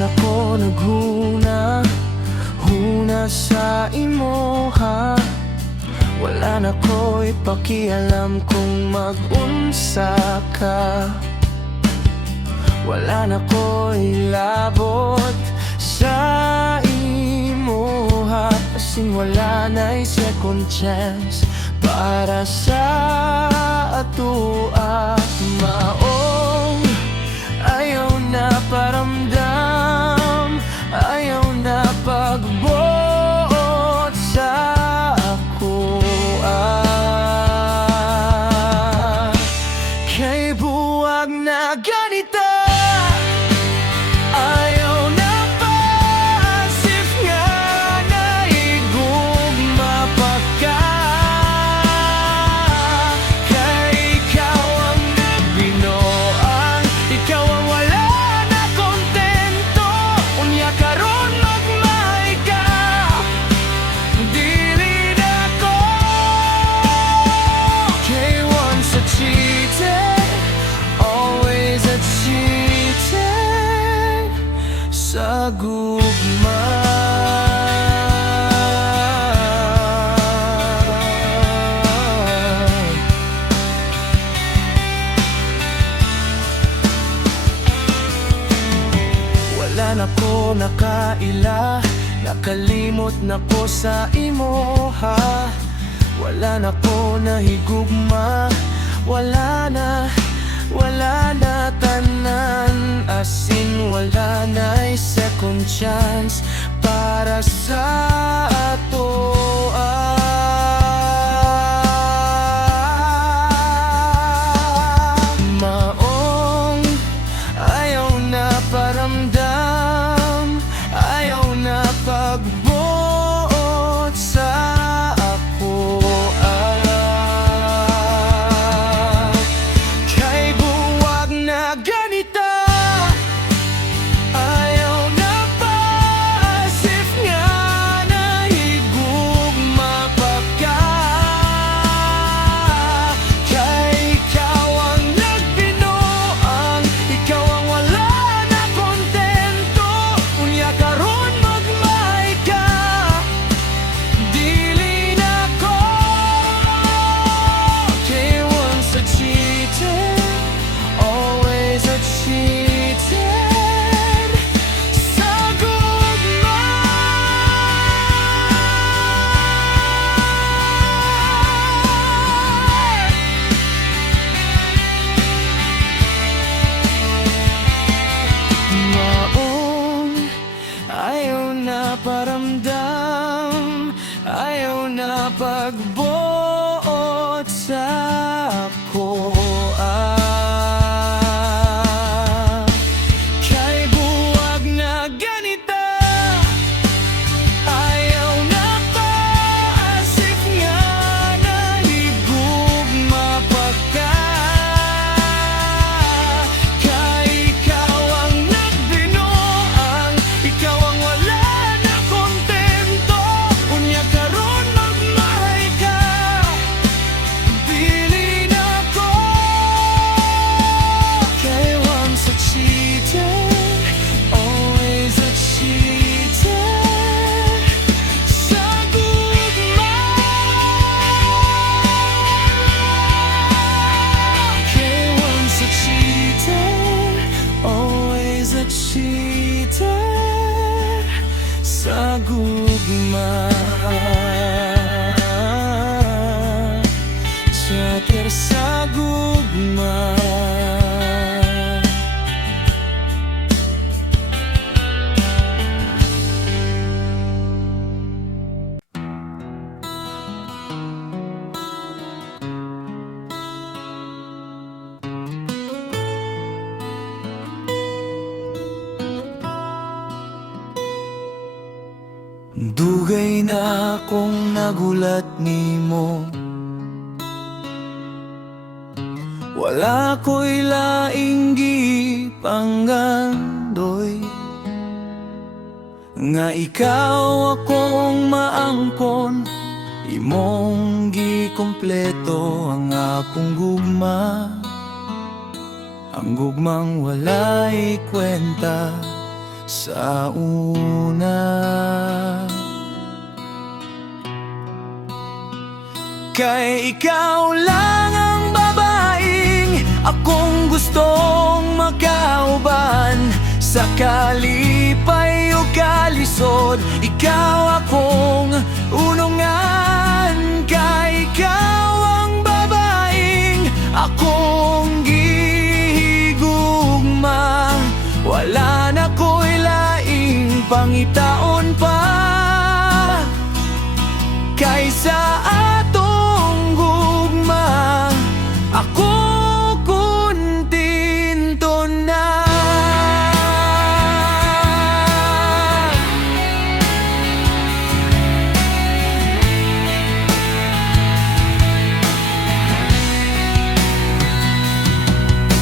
na ko naghuna sa imo ha. Wala na ko ipakialam kung mag-unsa ka. Wala na ko ilabot sa imo ha. Kasing wala na'y second chance para sa atua. Maong ayaw na paramdam, ayaw na pagbuot sa ako. Kay buwag na ganito. Sa gugma, wala na ko nakaila, nakalimot na ko sa imo ha. Wala na ko nahigugma, wala na tanan. Asin wala na'y second chance para sa ato. Maong ayaw na paramdam, ayaw na pagbuot sa ako. Kay buwag na ganito. Paramdam, ayaw na pagbuot sa ako. Kay buwag na ganito. Ayaw na paasip nga nahigugma pa ka. Kay ikaw ang nagbinuang, ikaw ang wala. Cheater sa gugma, cheater sa gugma. Dugay na akong nagulat nimo, wala ko'y laing gipanggandoy, nga ikaw akong maangkon, imong gikumpleto ang akong gugma. Ang gugmang wala'y kwenta sa una. Kay ikaw lang ang babaeng akong gustong makauban. Sa kalipay o kalisod, ikaw akong unungan. Kay ikaw ang babaeng akong gihigugma. Wala na ko'y laing pangitaon pa kaysa atong gugma. Ako kuntinto na.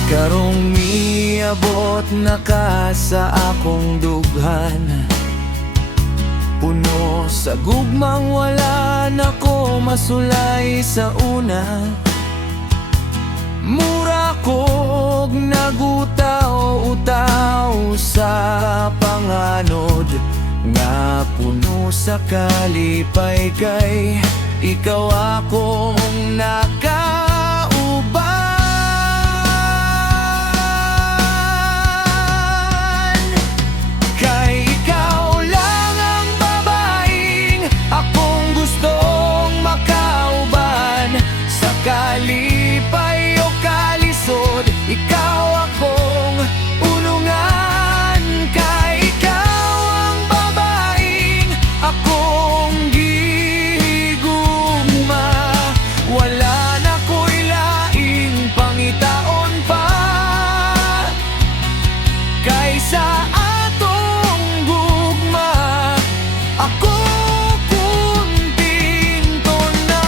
Karong miabot na ka sa akong dughan, puno sa gugmang wala na ko masulay sa una. Mura kog nagutaw-utaw sa panganod, nga puno sa kalipay kay ikaw akong nakauban. Kay ikaw lang ang babaeng akong gustong makauban. Sa kalipay o kalisod, ikaw akong unungan. Kay ikaw ang babaeng akong gihigugma. Wala na ko'y laing pangitaon pa kaysa atong gugma. Ako kuntinto na.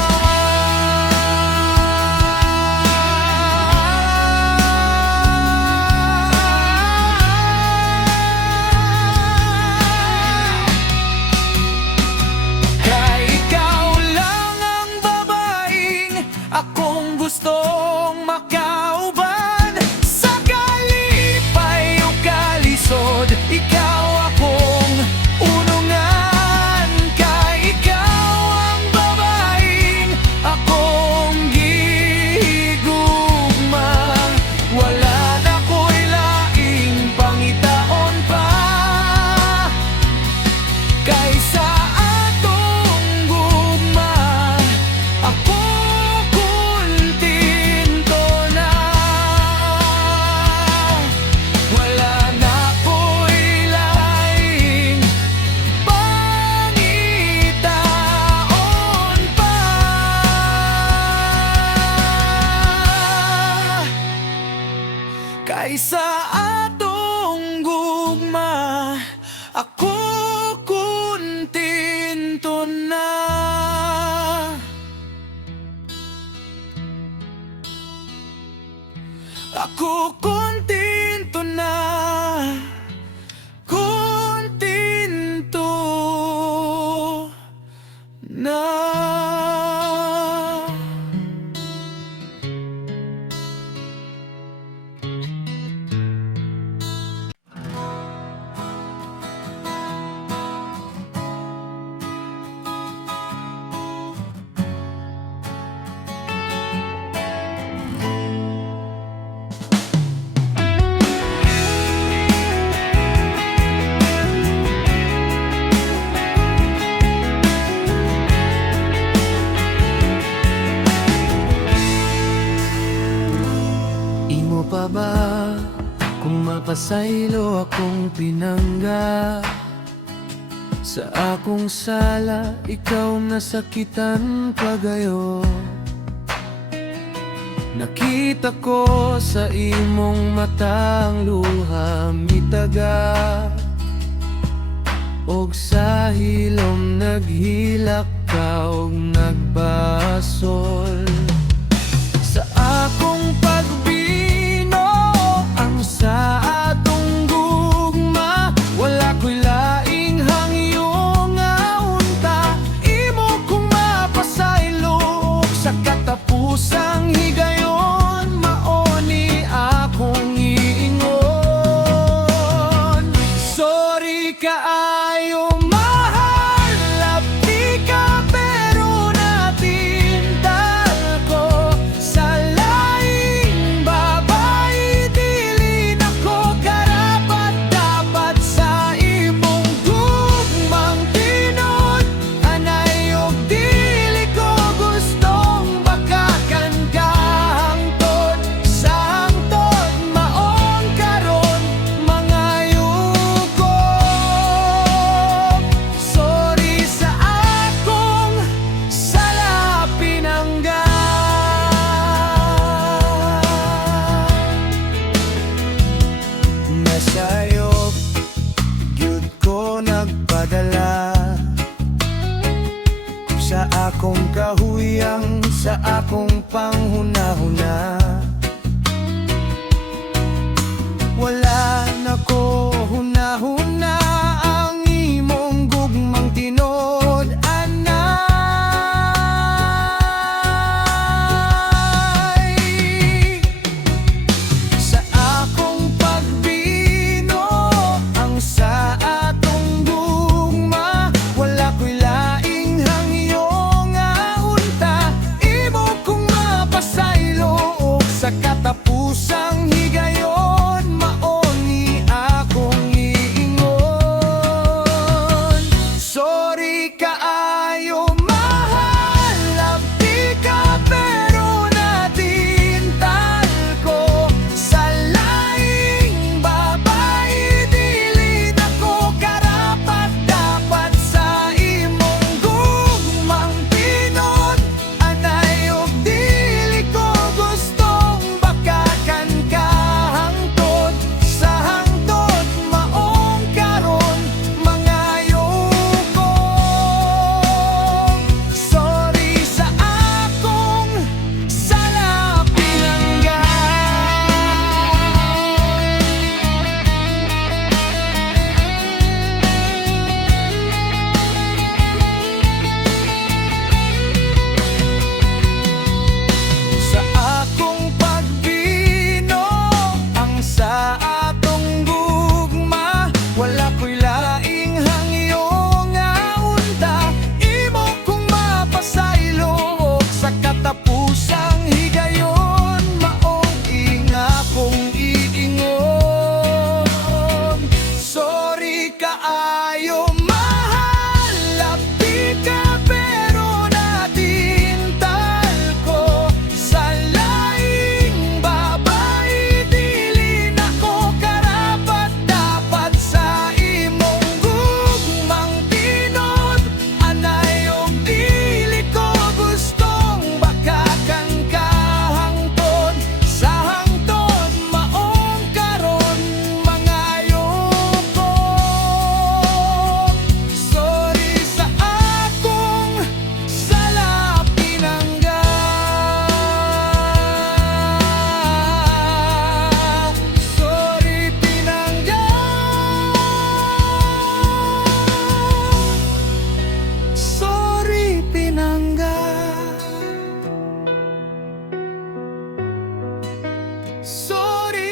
Kay ikaw lang ang babaeng akong gustong makauban. Sa kalipay o kalisod, ikaw akong unungan. Kay ikaw ang babaeng akong gihigugma. Wala na ko'y laing pangitaon pa kaysa atong gugma. Ako kuntinto na. Wala na ko'y laing pangitaon pa kaysa atong gugma. Ako kuntinto na. Ako kuntinto na. Kuntinto na. Imo pa ba kung mapasaylo akong pinangga? Sa akong sala, ikaw nasakitan pagayo. Nakita ko sa imong matang luha mitaga, og sa hilom naghilak ka og nagbasol. Sa akong pagbino ang sa atong gugma, wala ko'y laing hangyo nga unta. Imo kong mapasaylo sa katapusang higayon, maoni akong iingon. So kaayo mahal, labi ka pero natindal ko. Sa laing babae, dili na ko karapat-dapat sa imong gugmang tinod. Anay og dili ko gustong bakakan ka hangtod. Sa hangtod maong karon mga yugo. Sorry sa akong sala pinangga. Nasayop gyud ko nagpadala sa akong kahuyang, sa akong panghunahuna. Wala na ko hunahuna ang imong gugmang tinod, anay. Sa akong pagbino, ang sa atong gugma, wala ko'y laing hangyo nga unta. Imo kong mapasaylo og sa katapusang higayon, maoni akong iingon. Sorry kaayo mahal, labi ka pero natintal ko. Sa laing babae, dili na ko karapat-dapat sa imong gugmang tinod. Anay og dili ko gustong bakakan ka hangtod. Sa hangtod maong karon mga yugo. Sorry sa akong sala pinangga. Sa akong pagbino, ang sa atong gugma, wala ko'y laing hangyo nga unta. Imo kong mapasaylo og sa katapusang higayon, maong inga kong iingon. Sorry kaayo mahal, labi ka pero natintal ko. Sa laing babae, dili na ko karapat-dapat sa imong gugmang tinod. Anay og dili ko gustong bakakan ka hangtod. Sa hangtod maong karon mga yugo. Sorry sa akong sala pinangga. Sorry pinangga. Sorry pinangga. Sorry.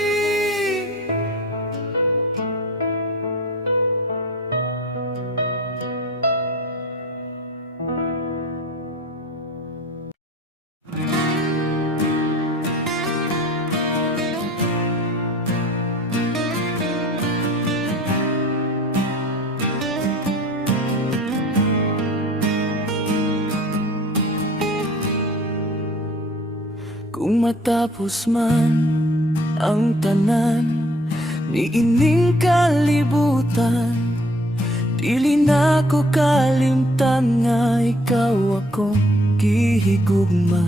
Kung matapos man ang tanan niining kalibutan, dili na ko kalimtan nga ikaw akong gihigugma.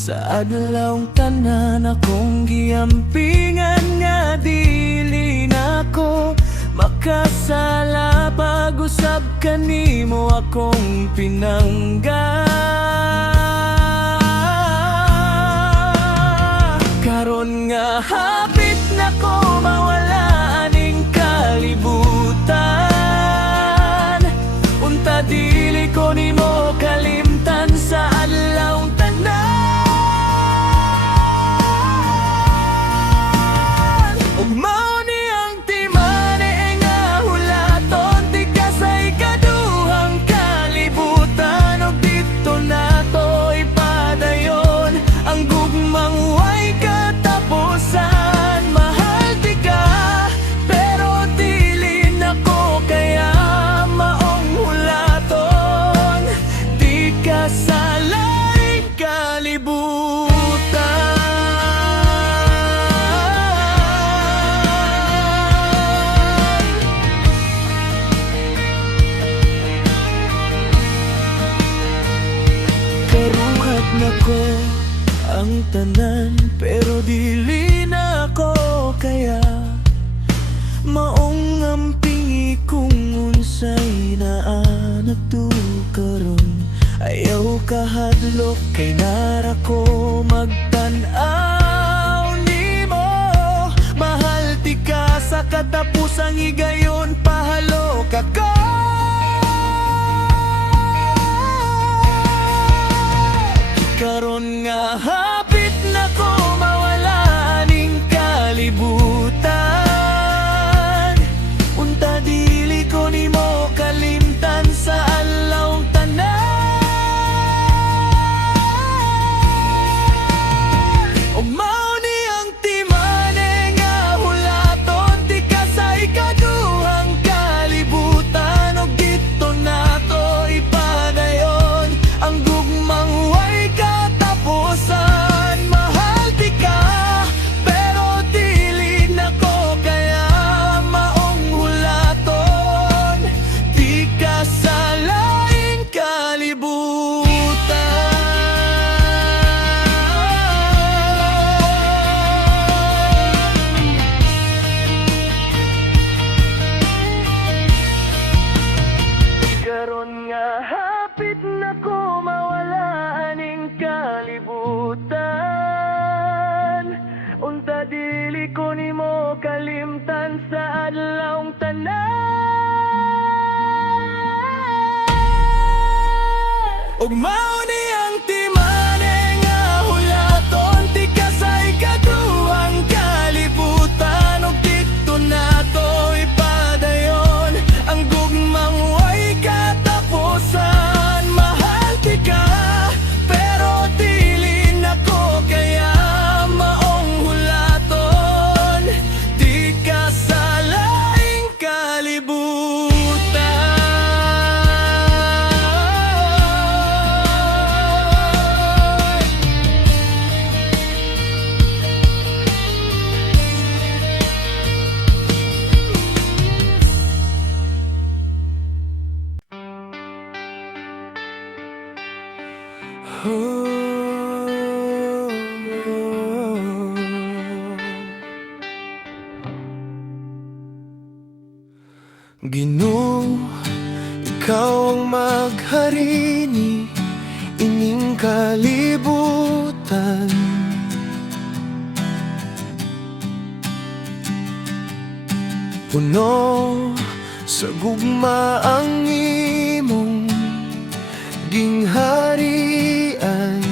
Sa adlawng tanan akong giampingan nga dili na ko makasala. Pag-usab kanimo akong pinangga. Karon nga hapit na ko mawala aning kalibutan. Unta dili ko nimo kalimtan sa adlawng tanan. Ug mao ni ang timane nga hulaton. nako ang tanan, pero dili na ako kaya maong amping kung unsay naa nagtukaron. Ayaw kahadlok kay nara ko magtan-aw nimo. Mahal ti ka sa katapusang higayon, pahalo ka ko. Karon nga hapit na ko mawala ning kalibutan. Unta dili ko nimo kalimtan sa alawng tanan. Og mao ni ang timane nga hulaton, di ka sa ikaduhang kalibutan. Og dito nato ipadayon ang gugmang way katapusan. Mahal di ka, pero dili na ko kaya maong hulaton. Di ka sa laing kalibutan. Karon nga hapit na ko mawala aning kalibutan. Unta dili ko nimo kalimtan sa adlawng tanan. Og mao ni ang timane nga hulaton, di ka sa ikaduhang kalibutan. Og dito nato ipadayon ang gugmang way katapusan. Mahal di ka, pero dili na ko kaya maong hulaton. Di ka sa laing Ginoo, ikaw ang magharini ining kalibutan. Puno sa gugma ang imong gingharian.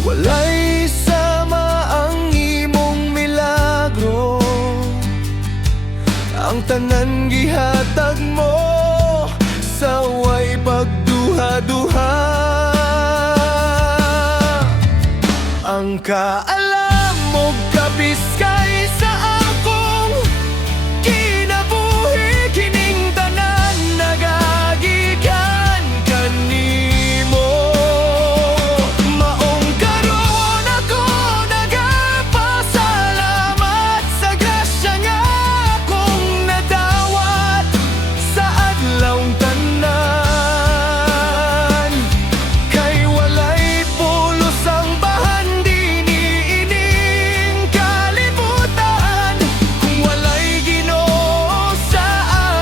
Walay sama ang imong milagro, ang tanan gihatag mo sa way pagduha-duha. Ang kaalam mo kapiskay sa akong kinabuhi, kining tanan nagagikan kanimo. Maong karon ako nagapasalamat sa grasya nga akong nadawat sa adlawng tanan. Kay walay pulos ang bahan dinhi ining kalibutan, kung walay Ginoo sa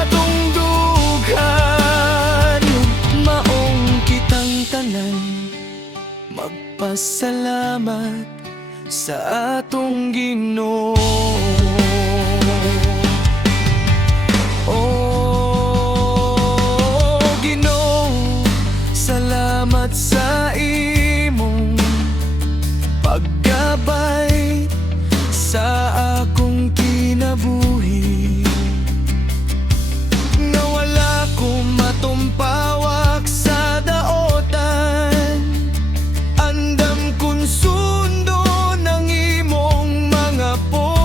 atong dughan. Maong kitang tanan magpasalamat sa atong Ginoo. Oh Ginoo, salamat sa imong paggabay sa akong kinabuhi. Nga wala ko matumpawak sa daotan, andam kun sundo ng imong mga po.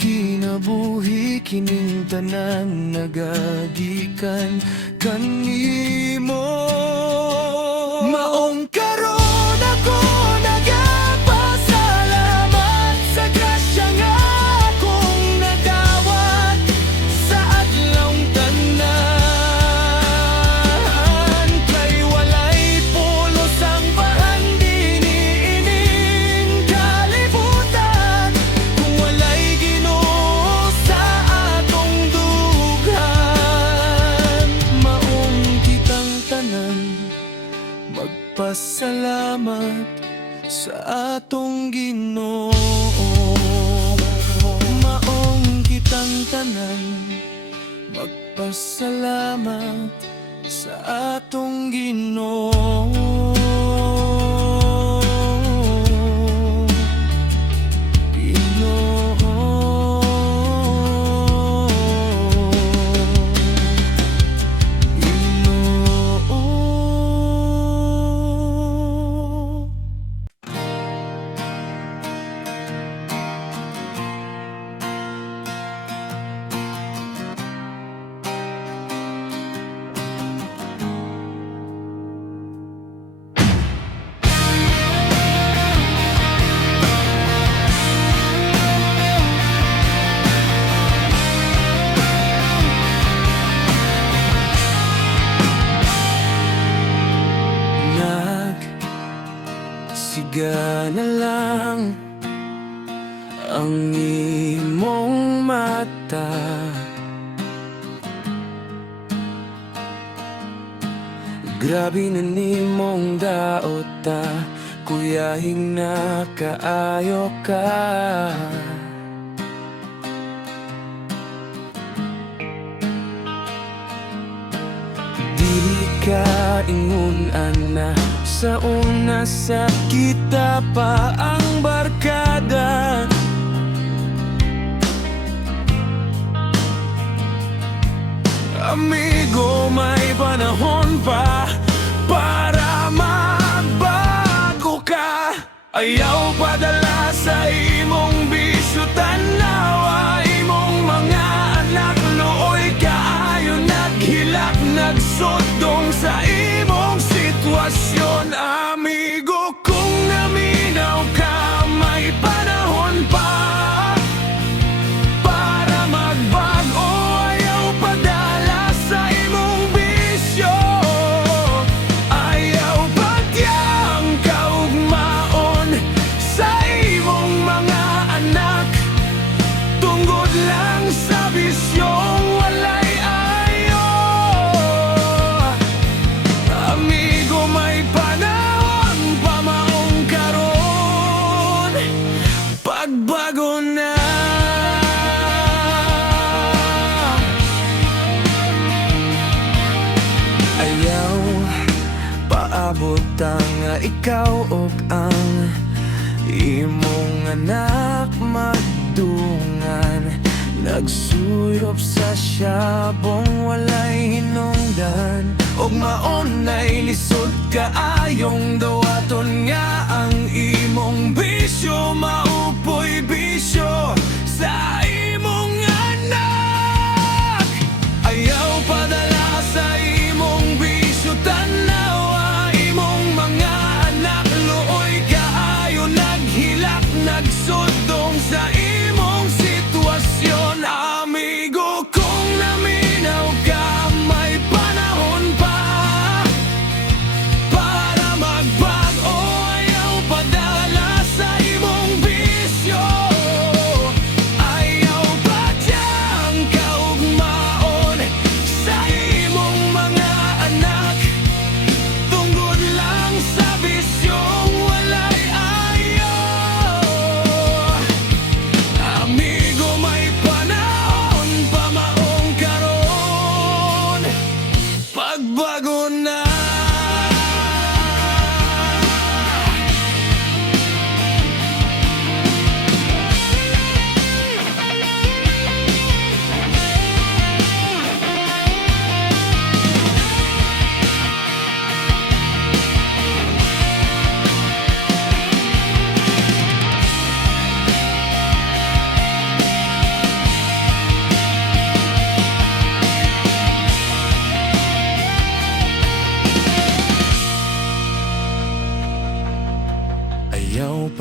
kinabuhi kining tanan nagagikan kanimo. Maong karon ako nagapasalamat sa grasya nga akong nadawat sa adlawng tanan. Kay walay pulos ang bahan diniining kalibutan kung walay Ginoo sa atong dughan. Maong kitang tanan magpasalamat sa atong Ginoo. Maong kitang tanan magpasalamat sa atong Ginoo. Siga na lang ang imong mata, grabe na nimong daota, kuyahing nakaayo ka. Dili ka ingon ana sa una sa kita pa ang barkada. Amigo, may panahon pa para magbago ka. Ayaw padala sa imong bisyo, tanawa imong mga anak. Looy kaayo naghilak, nagsodong sa imong sitwasyon. Amigo, kung naminaw ka, may panahon pa para magbago. Ayaw padala sa imong bisyo, ayaw pagyang kaugmaon sa imong mga anak. Tungod lang sa bisyong walay ayo. Amigo, may panahon pa, maong karon pagbago na. Ayaw paabot ang ikaw og ang imong anak madungan. Nagsuyop sa syabong walay hinungdan, og maon ay lisod kaayong dawaton nga ang imong bisyo. Maupoy bisyo sa imong anak. Ayaw padala sa imong bisyo, tanawa imong mga anak. Looy kaayo naghilak, nagsudong sa imong sitwasyon. Amigo, kung naminaw ka, may panahon pa para magbago. Ayaw padala sa imong bisyo,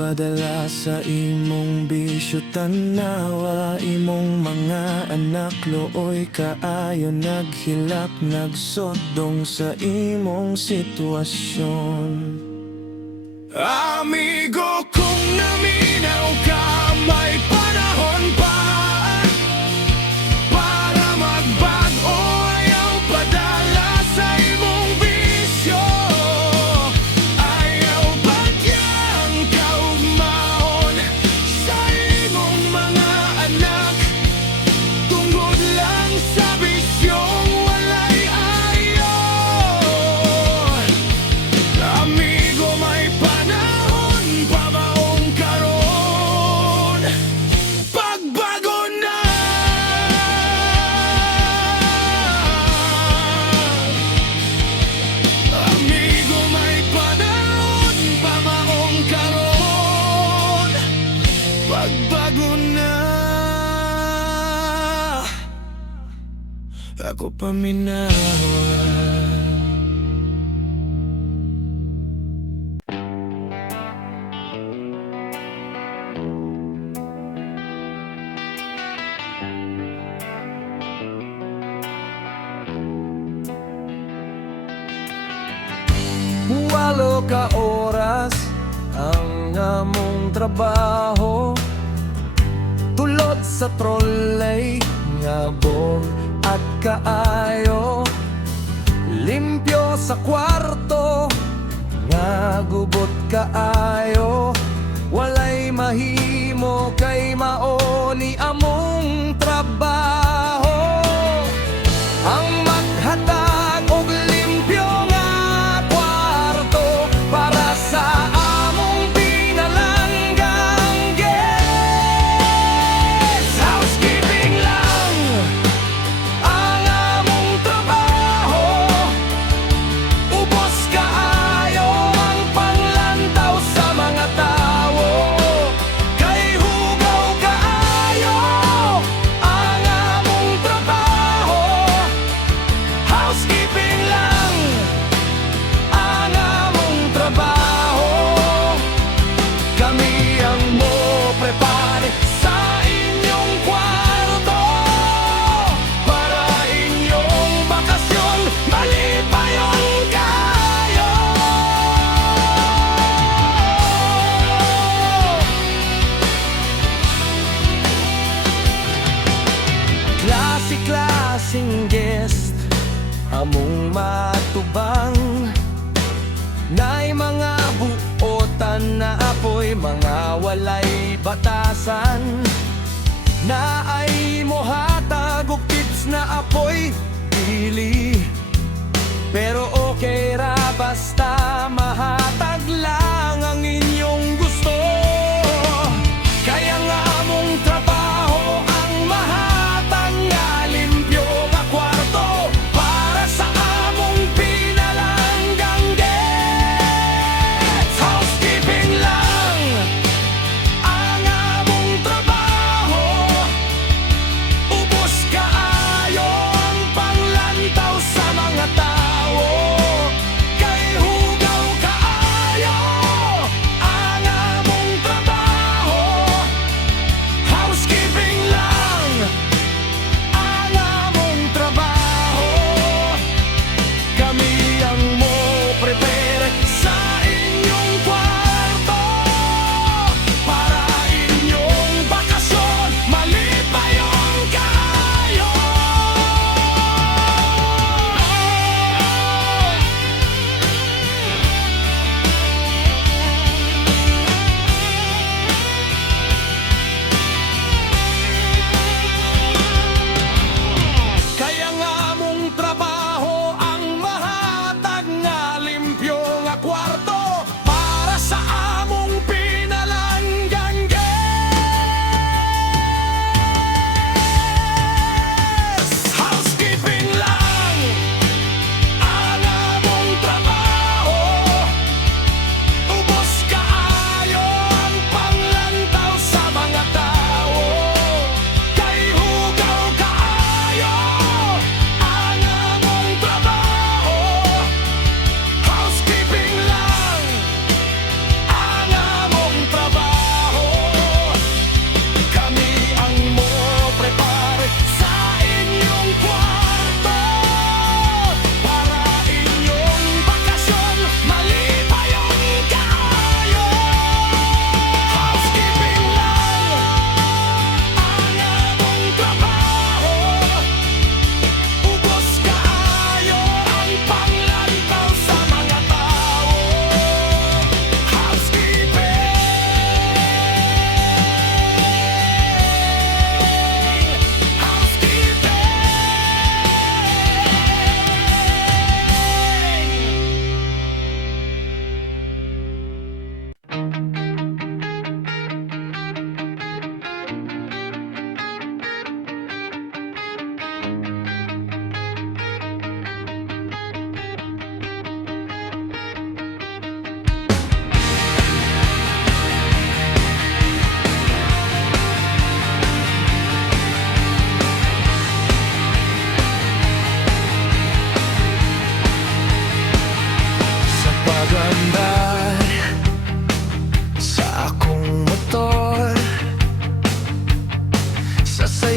padala sa imong bisyo. Tanawa imong mga anak, looy kaayo naghilak, nagsodong sa imong sitwasyon. Amigo, kung naminaw ka, may panahon pa para magbago. Ayaw padala sa imong bisyo, ayaw bagyang kaugmaon sa imong mga anak, tungod lang sa bisyong walay ayon. Amigo, may panahon pa maong karon, pagbago na. Amigo, may panahon pa maong karon, pagbago na. Ako paminawan. Walo ka oras ang among trabaho, tulod sa trolley nga bog at kaayo, limpyo sa kwarto nga gubot kaayo, walay mahimo kay mao ni among trabaho. Ang maghatag og limpyo nga kwarto para sa among pinalanggang guests. Housekeeping lang ang among trabaho, ubos kaayo ang panglantaw sa mga tao, kay hugaw kaayo ang among trabaho. Housekeeping lang ang among trabaho, kami ang mo prepare sa inyong kwarto, para inyong bakasyon malipayon kayo. Klase-klaseng guest among matubang, nay mga buotan na apoy, mga walay batasan, na ay mohatag og tips na apoy dili. Pero okay ra basta mahatag lang ang inyong gusto, kaya nga among trabaho ang mahatag nga limpyo nga kwarto para sa among pinalanggang guests. Housekeeping lang ang among trabaho, ubos kaayo ang panglantaw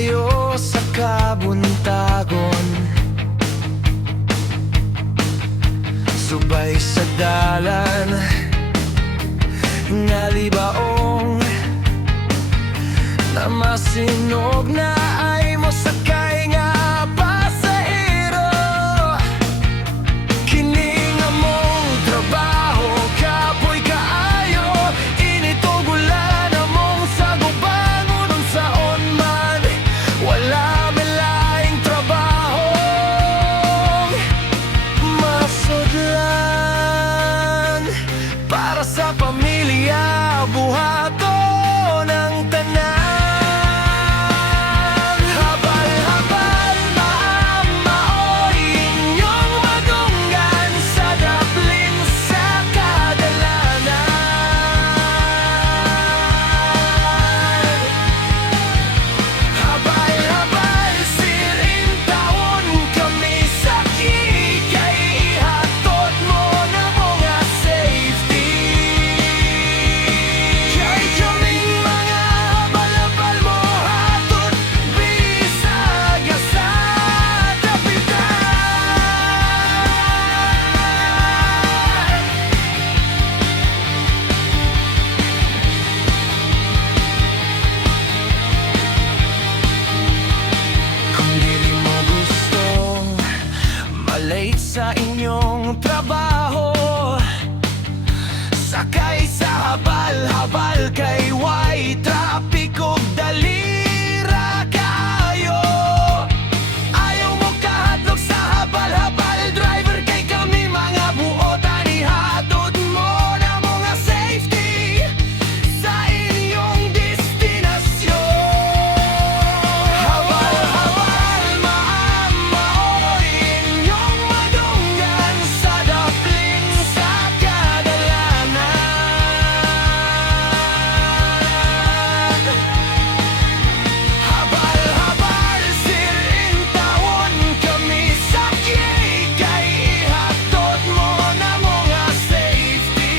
kaayo sa kabuntagon, subay sa dalan nga libaong na masinog na ay mosakay nga pasahero. Kining among trabaho kapoy kaayo, initugulan among sa gubangon unsaon man, wala belaing trabaho masudlan para sa pamilya buhaton ang tanan. Habal-habal maamaoy inyong madunggan sa daplin sa kadalanan. Habal-habal siring taon kami sa kikay, ihatod mo na mga safety. Kay kaming mga habal-habal mo hatod bisag sa dapitan. Kung dili mo gustong malate sa inyong trabaho, sakay sa habal-habal kay way traffic ug dalira kaayo. Ayaw mo kahadlok sa habal-habal driver, kay kami mga buotan ihatod mo na mga safety sa inyong destinasyon. Habal-habal maamaoy inyong madunggan sa daplin sa kadalanan. Habal-habal siring taon kami sa kikay, ihatod mo na mga safety.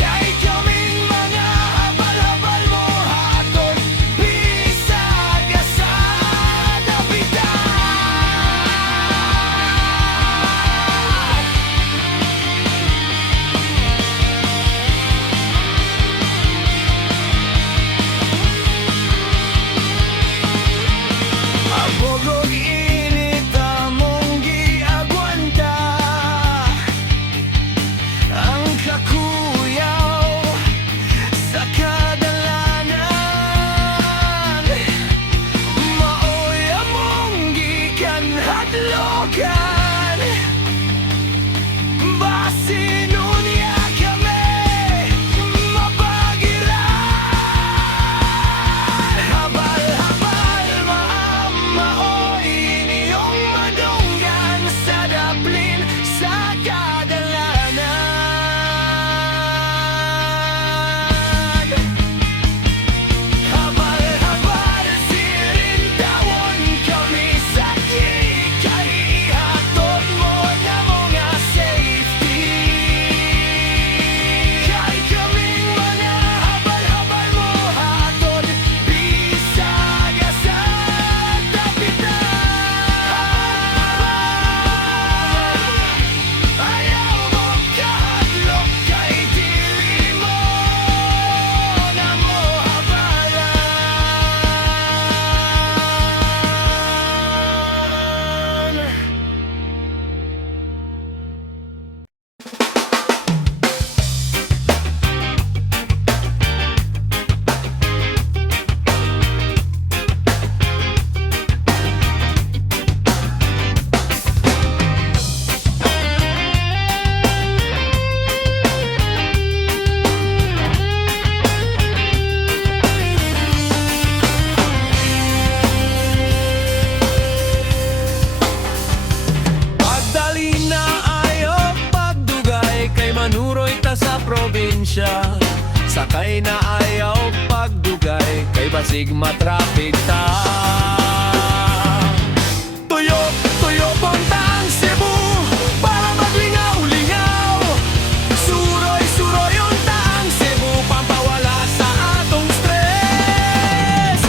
Kay kaming mga habal-habal mo hatod bisag sa dapitan. Abog og init among giagwanta, ang kakuyaw sa kadalanan. Maoy among gikan hadlokan, basin unya kami mapagiran. Habal-habal maamaoy inyong madunggan sa daplin sa kadalanan. Habal-habal siring taon kami sa kikay, ihatod mo na mga safety. Kay kaming mga habal-habal mo hatod bisag sa dapitan. Ayaw mo kahadlok kay dili mo na mo habalan. Pagdali na ayo pagdugay kay manuroy ta sa probinsya. Sakay na ayaw pagdugay kay basig matraffic ta. Tuyo, tuyo puntang Cebu para maglingaw-lingaw. Suroy, suroy unta ang Cebu, pampawala sa atong stress.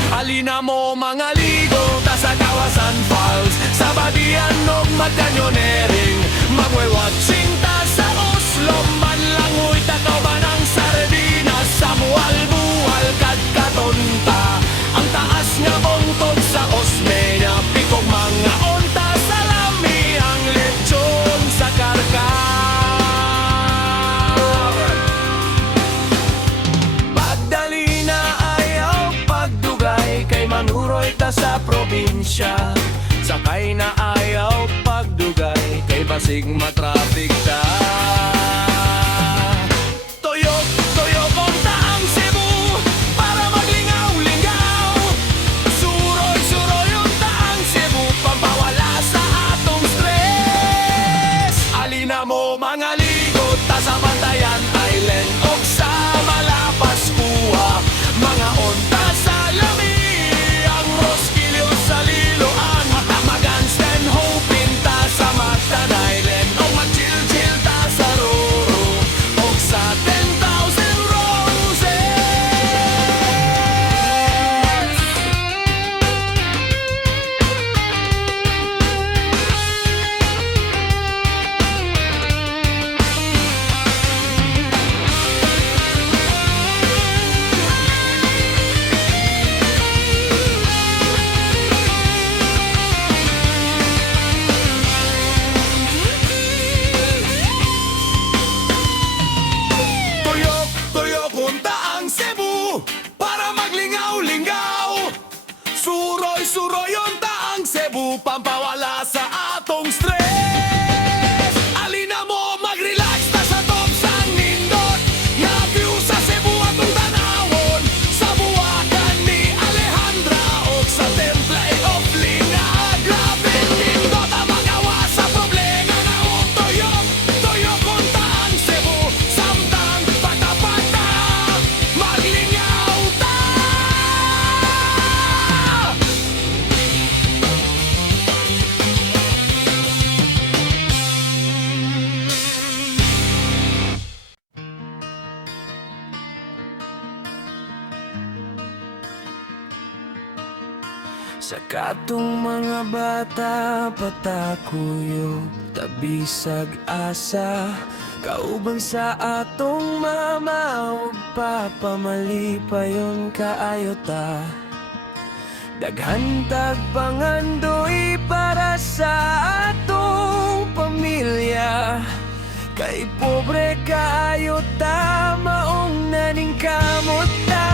Madian og magkanyonering magway-watching ta sa Oslo. Manlangoy takaw ba ng sardinas sa buwal-buwal kadkatonta. Ang taas nga bongtod sa Osmeña, pikog mga onta sa lami, ang lechon sa karkar. Pagdali na ayaw pagdugay, kay manuroy ta sa probinsya. Sakay na ayaw pagdugay, kay basig matraffic ta. Tuyok, tuyok onta ang Cebu, para maglingaw-lingaw. Suroy, suroy onta ang Cebu, pampawala sa atong stress. Alina mo mga ligot, ta sa Bantayan Island o sa Malapas Kuha. Mga onta sa Lami, ang Roskilyo sa Liloan. Magan Stanhope, pinta sa Mactan Island, o mag-chill-chill ta sa Roro o sa 10,000 Roses. Tuyok, tuyok unta ang Cebu, para maglingaw-lingaw. Suroy, suroy unta ang Cebu, pampawala sa atong stress. Alina mo mag-relax ta sa top sang nindot, nga view sa Cebu atong tanawon. Sa buwakan ni Alejandra o sa Templay of Lina, grabe nindot ang magawa sa problema na og tuyok. Tuyok unta ang Cebu, samtang pata-pata maglingaw ta. Sa katong mga bata patakuyog, tabisag asa, kauban sa atong mama ug papa, malipayon kaayo ta. Daghan tag pangandoy para sa atong pamilya, kay pobre kaayo ta, maong naning kamot ta.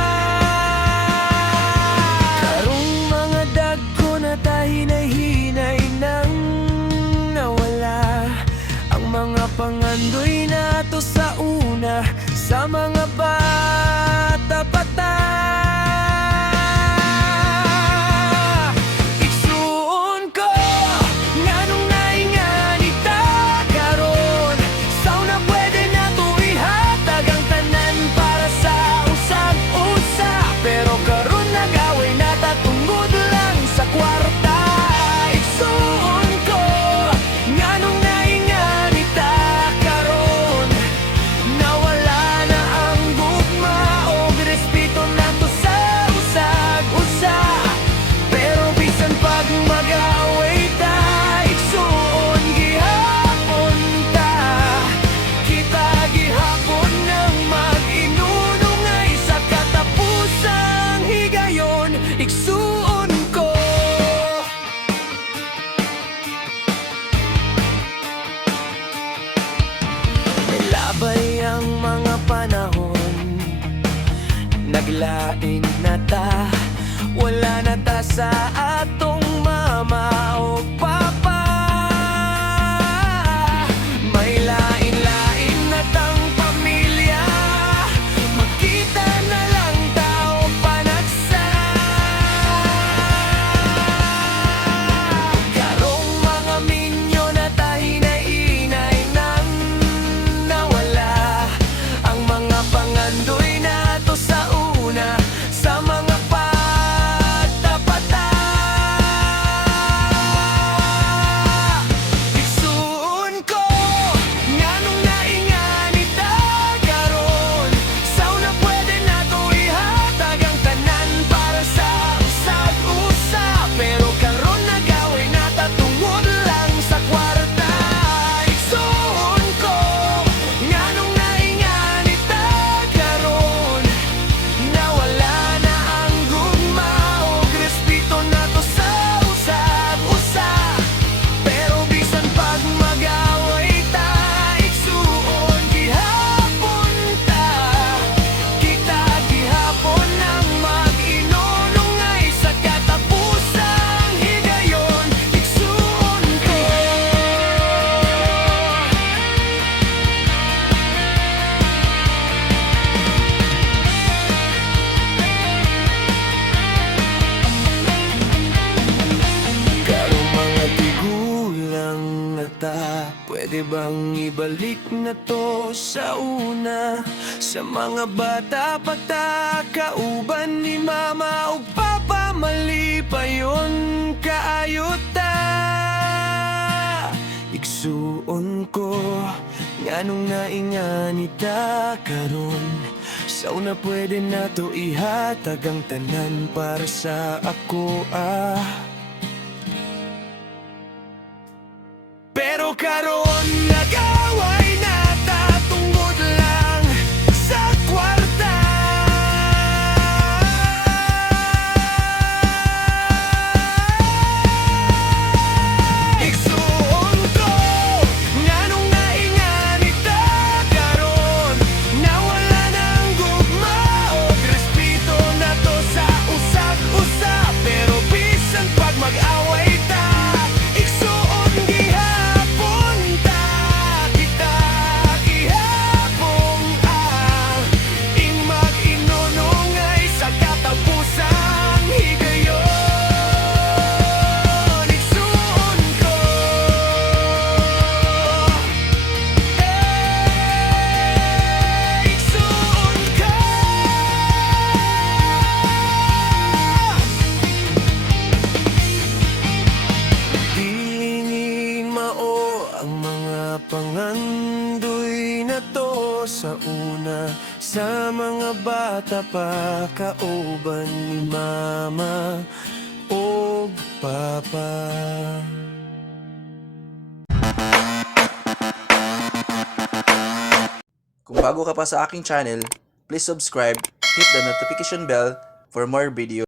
Karong mga dagko na ta, hinay-hinay nang nawala. Ang mga pangandoy nato sa una, sa mga bata pa ta. Igsuon ko, nganong naingani ta karon. Sauna pwede na to ihatag ang tanan para sa usag-usa. Pero karon nagaway na ta tungod lang sa kwarta. Igsuon ko, nganong naingani ta karon. Nawala na ang gugma o respeto nato sa usag-usa. Pero bisan pag mag-away ta, igsuon gihapon ta. Kita gihapon ng mag-inunungay sa katapusang higayon. Igsuon ko. Labay ang mga panahon, naglain na ta, wala na ta sa atong mama o papa. May lain-lain na tang pamilya, magkita na lang tao panagsa. Karong mga minyo na ta, hinay-hinay nang nawala. Ang mga pangandoy nato sa una, sa mga patapata. Pwede bang ibalik na to sa una? Sa mga bata pagtakauban ni mama o papa, mali pa yun kaayuta. Igsuon ko nganong nainganita karon. Sa una pwede na to ihatag ang tanan para sa ako Pero karon nag-away na ta tungod lang sa kwarta. Igsuon ko nganong nainganita karon. Nawala ng gugma og respeto na to sa usap-usap. Pero bisan pag mag-away ta, igsuon gihapon ta kita gihapon ing mag-inunungay sa katapusang higayon. Igsuon ko igsuon ka. Tingin mao ang mga pangandoy na to sa una. Sa mga bata pa kauban ni mama o papa. Kung bago ka pa sa aking channel, please subscribe, hit the notification bell for more videos.